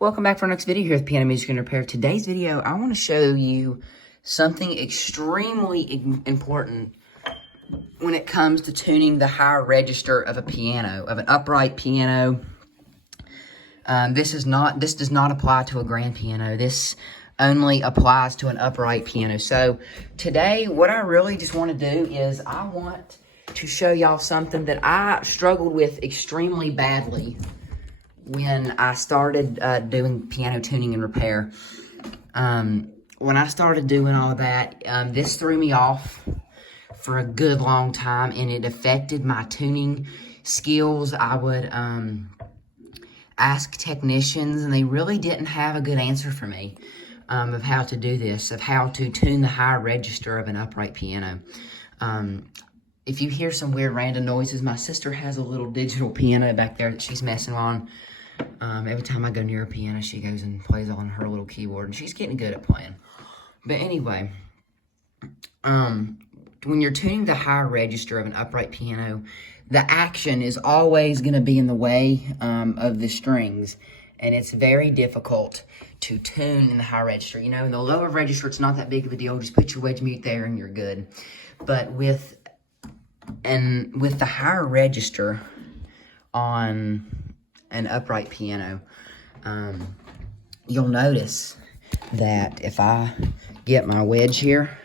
Welcome back for our next video here with Piano Music and Repair. Today's video, I want to show you something extremely important when it comes to tuning the high register of a piano, of an upright piano. This does not apply to a grand piano. This only applies to an upright piano. So today, what I really just want to do is I want to show y'all something that I struggled with extremely badly when I started doing piano tuning and repair. When I started doing all that, this threw me off for a good long time, and it affected my tuning skills. I would ask technicians, and they really didn't have a good answer for me of how to do this, of how to tune the high register of an upright piano. If you hear some weird random noises, my sister has a little digital piano back there that she's messing on. Every time I go near a piano, she goes and plays on her little keyboard, and she's getting good at playing. But anyway, when you're tuning the high register of an upright piano, the action is always going to be in the way of the strings, and it's very difficult to tune in the high register. You know, in the lower register, it's not that big of a deal. Just put your wedge mute there, and you're good. But with the higher register on an upright piano, you'll notice that if I get my wedge here,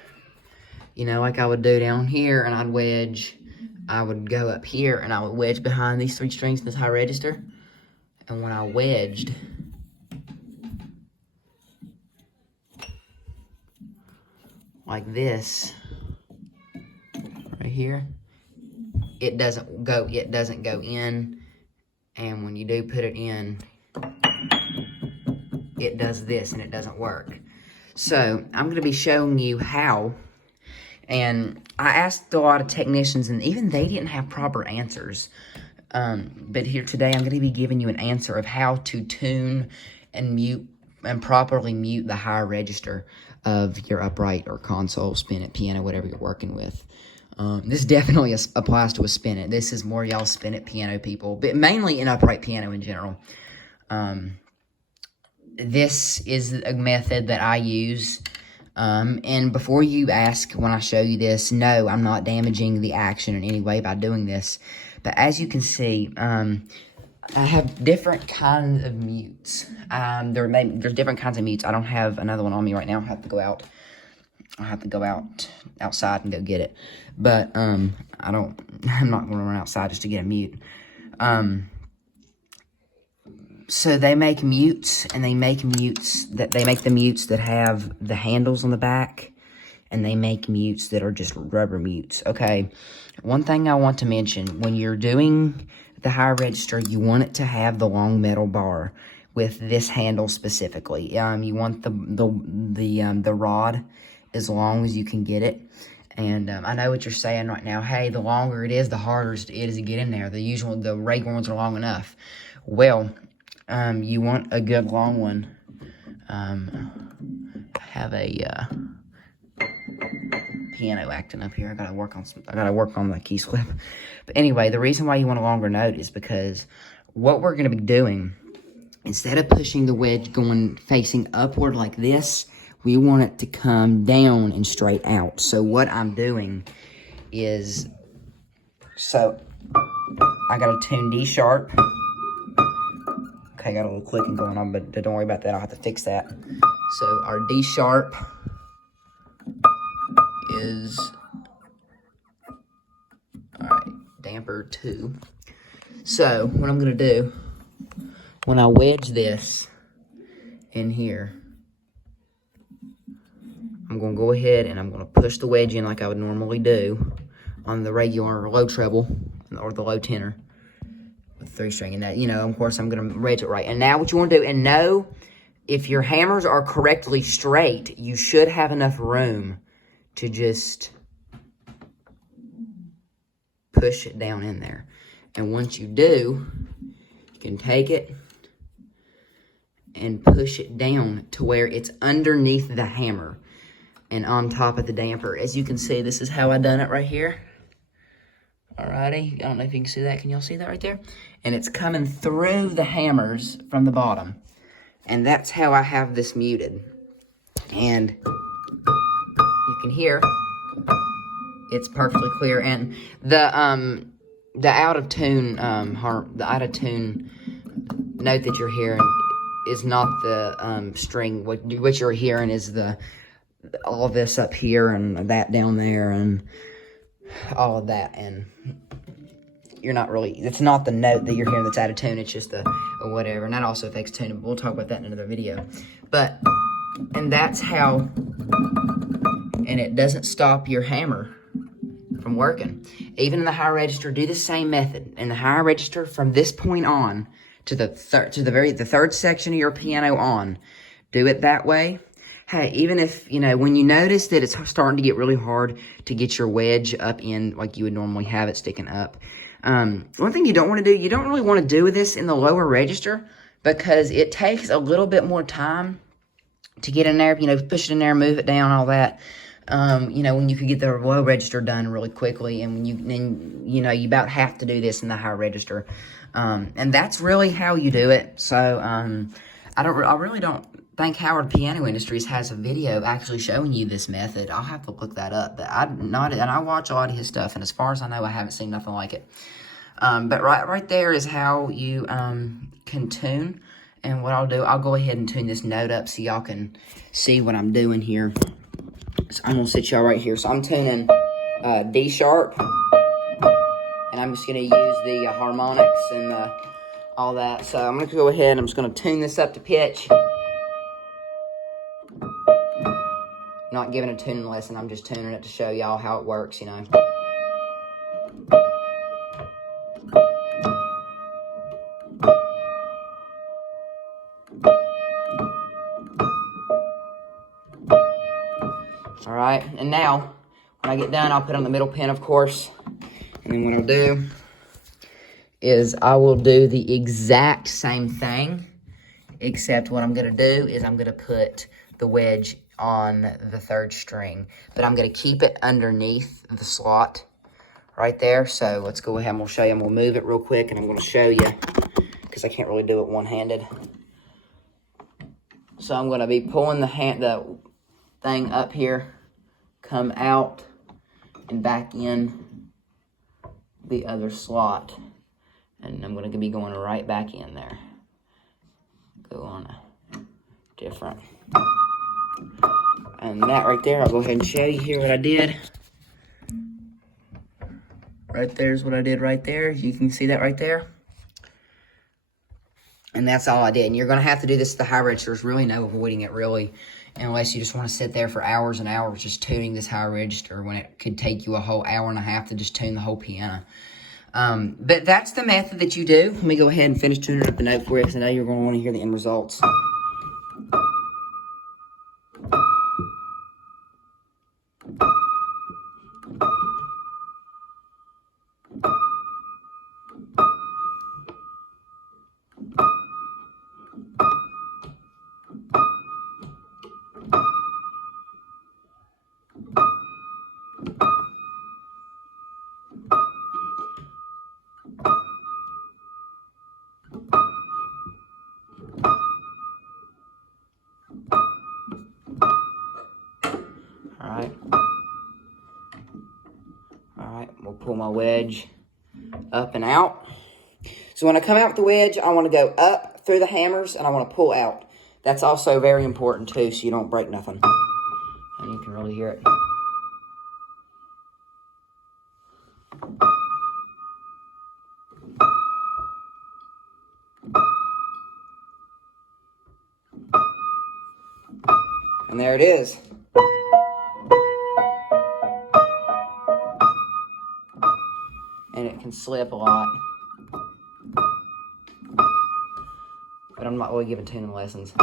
you know, like I would do down here, and I would go up here, and I would wedge behind these three strings in this high register, and when I wedged, like this, right here, it doesn't go in. And when you do put it in, it does this, and it doesn't work. So I'm going to be showing you how. And I asked a lot of technicians, and even they didn't have proper answers. But here today, I'm going to be giving you an answer of how to tune and mute and properly mute the high register of your upright or console, spinet, piano, whatever you're working with. This definitely applies to a spinet. This is more y'all spinet piano people, but mainly an upright piano in general. This is a method that I use. And before you ask when I show you this, no, I'm not damaging the action in any way by doing this. But as you can see, I have different kinds of mutes. There's different kinds of mutes. I don't have another one on me right now. I'll have to go outside and go get it. But I'm not going to run outside just to get a mute. So they make mutes, and they make the mutes that have the handles on the back, and they make mutes that are just rubber mutes. Okay, one thing I want to mention, when you're doing the high register, you want it to have the long metal bar with this handle specifically. You want the rod as long as you can get it. And I know what you're saying right now. Hey, the longer it is, the harder it is to get in there. The regular ones are long enough. Well, you want a good long one. I have a piano acting up here. I gotta work on the key slip. But anyway, the reason why you want a longer note is because what we're gonna be doing, instead of pushing the wedge going facing upward like this, we want it to come down and straight out. So what I'm doing is, I got to tune D sharp. Okay, got a little clicking going on, but don't worry about that. I'll have to fix that. So our D sharp is, all right, damper 2. So what I'm going to do, when I wedge this in here, I'm going to go ahead and I'm going to push the wedge in like I would normally do on the regular low treble or the low tenor with 3-string. And that, you know, of course, I'm going to wedge it right. And now what you want to do, and know if your hammers are correctly straight, you should have enough room to just push it down in there. And once you do, you can take it and push it down to where it's underneath the hammer and on top of the damper. As you can see, this is how I done it right here. Alrighty, I don't know if you can see that. Can y'all see that right there? And it's coming through the hammers from the bottom. And that's how I have this muted. And you can hear it's perfectly clear. And the out of tune note that you're hearing is not the string. What you're hearing is all this up here and that down there and all of that. And it's not the note that you're hearing that's out of tune. It's just the or whatever. And that also affects tuning. We'll talk about that in another video. And that's how. And it doesn't stop your hammer from working. Even in the high register, do the same method. In the high register, from this point on to the third section of your piano on, do it that way. Hey, even if, when you notice that it's starting to get really hard to get your wedge up in like you would normally have it sticking up, one thing you don't want to do, you don't really want to do this in the lower register because it takes a little bit more time to get in there, push it in there, move it down, all that. When you could get the low register done really quickly, and you about have to do this in the high register. And that's really how you do it. So, I really don't think Howard Piano Industries has a video actually showing you this method. I'll have to look that up, but and I watch a lot of his stuff, and as far as I know, I haven't seen nothing like it. But right there is how you, can tune. And what I'll do, I'll go ahead and tune this note up so y'all can see what I'm doing here. So I'm going to sit y'all right here. So I'm tuning D sharp. And I'm just going to use the harmonics and all that. So I'm going to go ahead and I'm just going to tune this up to pitch. Not giving a tuning lesson. I'm just tuning it to show y'all how it works, Alright, and now, when I get done, I'll put on the middle pin, of course. And then what I'll do is I will do the exact same thing, except what I'm going to do is I'm going to put the wedge on the third string. But I'm going to keep it underneath the slot right there. So let's go ahead and we'll show you. I'm going to move it real quick, and I'm going to show you, because I can't really do it one-handed. So I'm going to be pulling the thing up here, come out, and back in the other slot. And I'm going to be going right back in there. Go on a different. And that right there, I'll go ahead and show you here what I did. Right there's what I did right there. You can see that right there. And that's all I did. And you're going to have to do this at the high register. There's really no avoiding it, really. Unless you just want to sit there for hours and hours just tuning this high register when it could take you a whole hour and a half to just tune the whole piano. But that's the method that you do. Let me go ahead and finish tuning up the note for you, because I know you're going to want to hear the end results. Alright, we'll pull my wedge up and out. So when I come out with the wedge, I want to go up through the hammers, and I want to pull out. That's also very important too, so you don't break nothing. And you can really hear it. And there it is. And it can slip a lot. But I'm not really giving tuning lessons.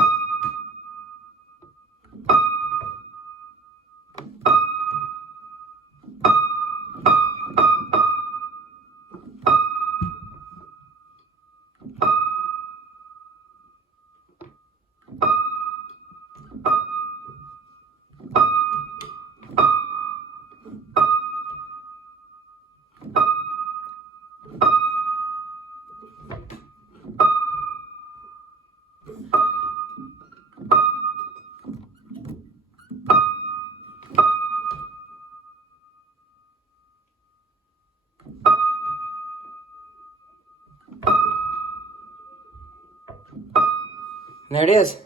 And there it is.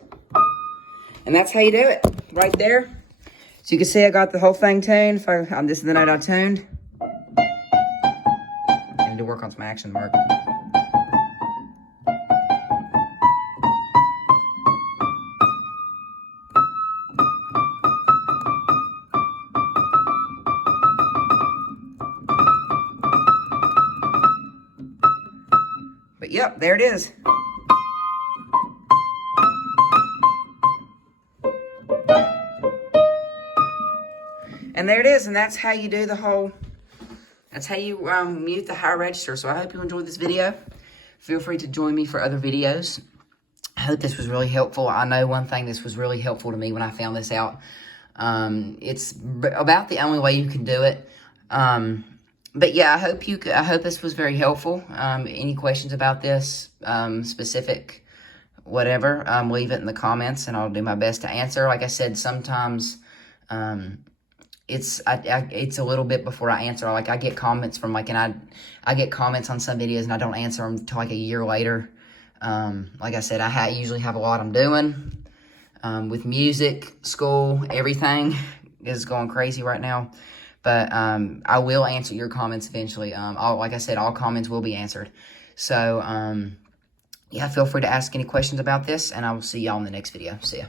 And that's how you do it, right there. So you can see I got the whole thing tuned. This is the note I tuned. I need to work on some action mark. But yep, there it is. And there it is, and that's how you do the whole, that's how you mute the high register. So I hope you enjoyed this video. Feel free to join me for other videos. I hope this was really helpful. I know one thing this was really helpful to me when I found this out. It's about the only way you can do it. But yeah, I hope this was very helpful. Any questions about this, specific, whatever, leave it in the comments and I'll do my best to answer. Like I said, sometimes, it's a little bit before I answer. Like I get comments from and I get comments on some videos and I don't answer them until like a year later. Like I said, I usually have a lot I'm doing, with music, school, everything is going crazy right now. But, I will answer your comments eventually. Like I said, all comments will be answered. So, yeah, feel free to ask any questions about this and I will see y'all in the next video. See ya.